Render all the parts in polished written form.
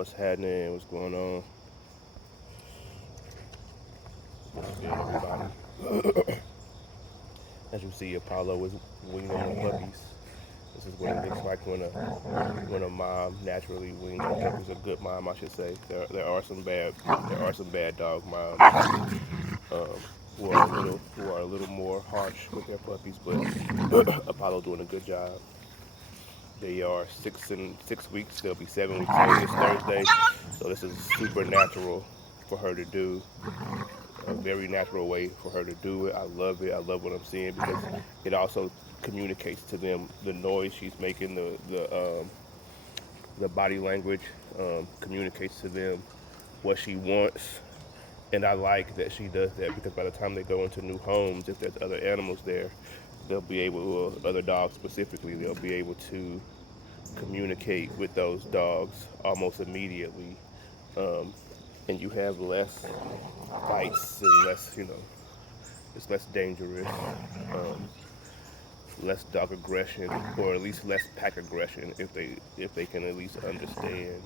What's happening? What's going on? What's good, everybody? As you see, Apollo is weaning the puppies. This is what it looks like when a mom naturally weans her puppies. A good mom, I should say. There are some bad dog moms who are a little more harsh with their puppies, but Apollo doing a good job. They are 6 weeks. They'll be 7 weeks old this Thursday. So this is super natural for her to do. A very natural way for her to do it. I love it. I love what I'm seeing because it also communicates to them the noise she's making, the body language communicates to them what she wants. And I like that she does that because by the time they go into new homes, if there's other animals there, they'll be able, well, other dogs specifically, they'll be able to communicate with those dogs almost immediately. Um, and you have less fights and less, it's less dangerous, um, less dog aggression, or at least less pack aggression if they can at least understand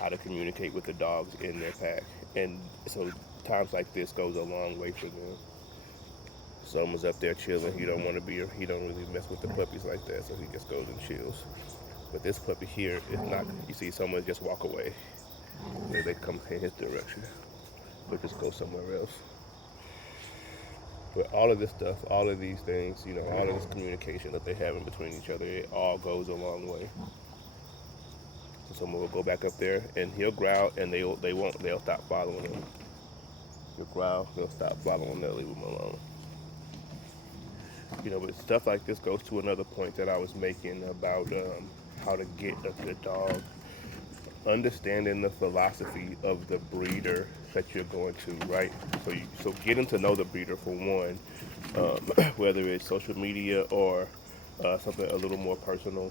how to communicate with the dogs in their pack. And so times like this goes a long way for them. Someone's up there chilling. He don't really mess with the puppies like that, so he just goes and chills. But this puppy here is not. You see someone just walk away, and they come in his direction, or just go somewhere else. But all of this stuff, all of these things, all of this communication that they have in between each other, it all goes a long way. So someone will go back up there and he'll growl, and they'll stop following him. He'll growl, they'll stop following, they'll leave him alone. But stuff like this goes to another point that I was making about how to get a good dog. Understanding the philosophy of the breeder that you're going to, right? So getting to know the breeder for one, whether it's social media or something a little more personal.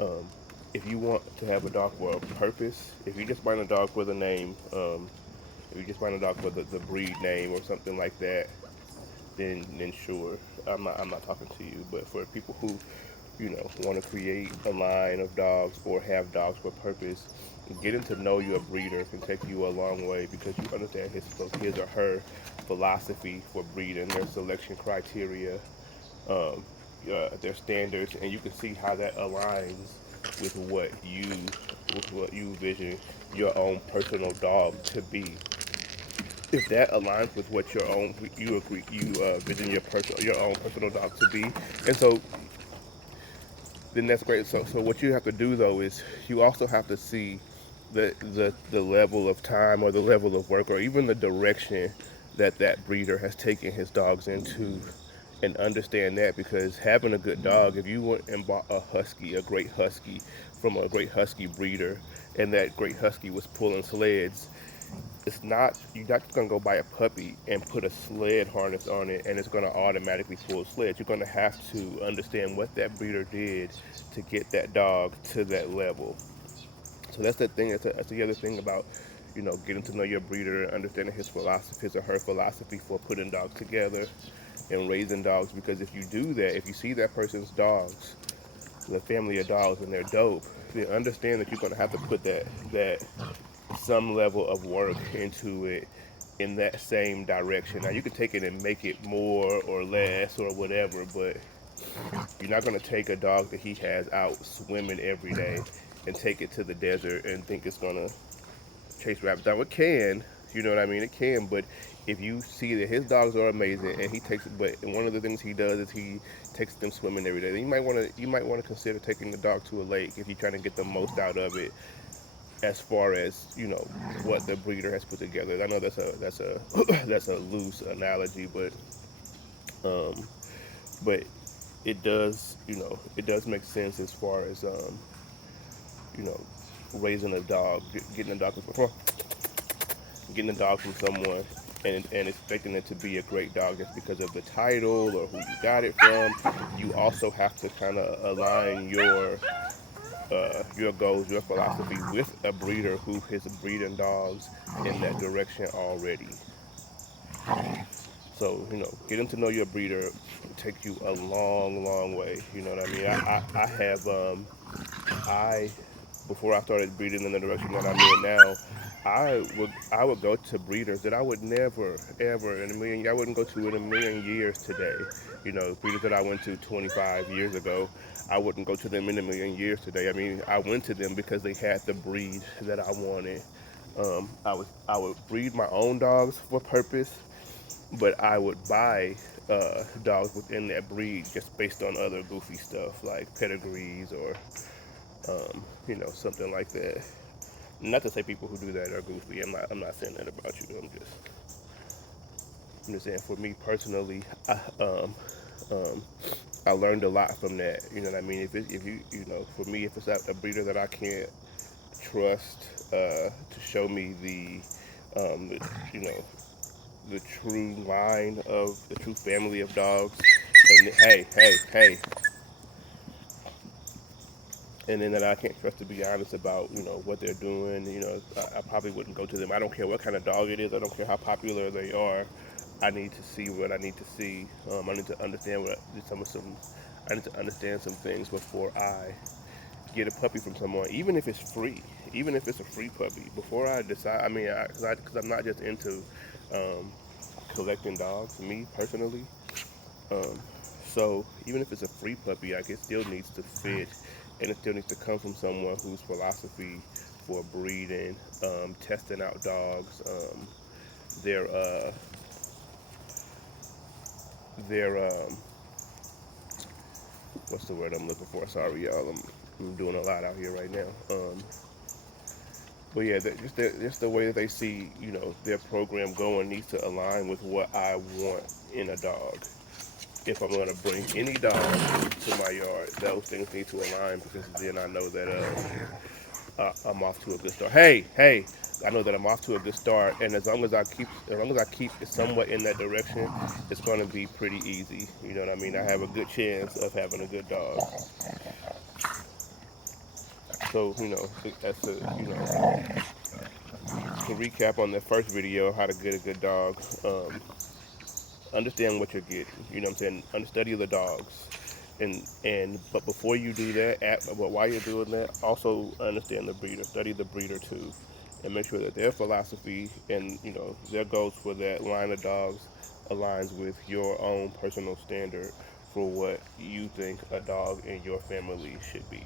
Um, if you want to have a dog for a purpose, if you just find a dog with a name, if you just find a dog with the breed name or something like that, then sure, I'm not talking to you. But for people who want to create a line of dogs or have dogs for purpose, getting to know your breeder can take you a long way because you understand his or her philosophy for breeding, their selection criteria, um, their standards, and you can see how that aligns with what you vision your own personal dog to be. If that aligns with what you agree you vision your own personal dog to be, and so then that's great. So what you have to do though is you also have to see the level of time or the level of work or even the direction that breeder has taken his dogs into, and understand that, because having a good dog, if you went and bought a great husky from a great husky breeder, and that great husky was pulling sleds, it's not you're not just gonna go buy a puppy and put a sled harness on it and it's gonna automatically pull sleds. You're gonna have to understand what that breeder did to get that dog to that level. So that's the thing. That's the other thing about getting to know your breeder, understanding his or her philosophy for putting dogs together and raising dogs. Because if you do that, if you see that person's dogs, the family of dogs, and they're dope, then understand that you're gonna have to put that some level of work into it in that same direction. Now you can take it and make it more or less or whatever, but you're not going to take a dog that he has out swimming every day and take it to the desert and think it's going to chase rabbits down. It can, you know what I mean? It can, but if you see that his dogs are amazing and he takes, but one of the things he does is he takes them swimming every day. Then you might want to consider taking the dog to a lake if you're trying to get the most out of it, as far as what the breeder has put together. I know that's a that's a loose analogy, um, but it does make sense as far as you know raising a dog, getting a dog from someone. And expecting it to be a great dog just because of the title or who you got it from. You also have to kind of align your goals, your philosophy with a breeder who is breeding dogs in that direction already. So, getting to know your breeder will take you a long, long way. You know what I mean? I have, I before I started breeding in the direction that I'm in now, I would go to breeders that I would never ever in a million I wouldn't go to in a million years today. You know, breeders that I went to 25 years ago, I wouldn't go to them in a million years today. I mean, I went to them because they had the breed that I wanted. I would breed my own dogs for purpose, but I would buy dogs within that breed just based on other goofy stuff like pedigrees or something like that. Not to say people who do that are goofy. I'm not saying that about you. I'm just saying for me personally, um, I learned a lot from that. You know what I mean? If for me, if it's a breeder that I can't trust to show me you know, the true line of the true family of dogs, and hey, and then that I can't trust to be honest about what they're doing. I probably wouldn't go to them. I don't care what kind of dog it is. I don't care how popular they are. I need to see what I need to see. I need to understand what some. I need to understand some things before I get a puppy from someone, even if it's free, even if it's a free puppy. Before I decide, I mean, because I'm not just into um, collecting dogs. Me personally, um, so even if it's a free puppy, like it still needs to fit, and it still needs to come from someone whose philosophy for breeding, testing out dogs, their their what's the word I'm looking for? Sorry, y'all. I'm doing a lot out here right now. But yeah, just the way that they see, their program going needs to align with what I want in a dog. If I'm going to bring any dog to my yard, those things need to align because then I know that I'm off to a good start. Hey, I know that I'm off to a good start, and as long as I keep it somewhat in that direction, it's going to be pretty easy. You know what I mean? I have a good chance of having a good dog. So as to recap on the first video, how to get a good dog. Understand what you're getting. You know what I'm saying? Study the dogs, and but before you do that, but while you're doing that, also understand the breeder. Study the breeder too, and make sure that their philosophy and their goals for that line of dogs aligns with your own personal standard for what you think a dog in your family should be.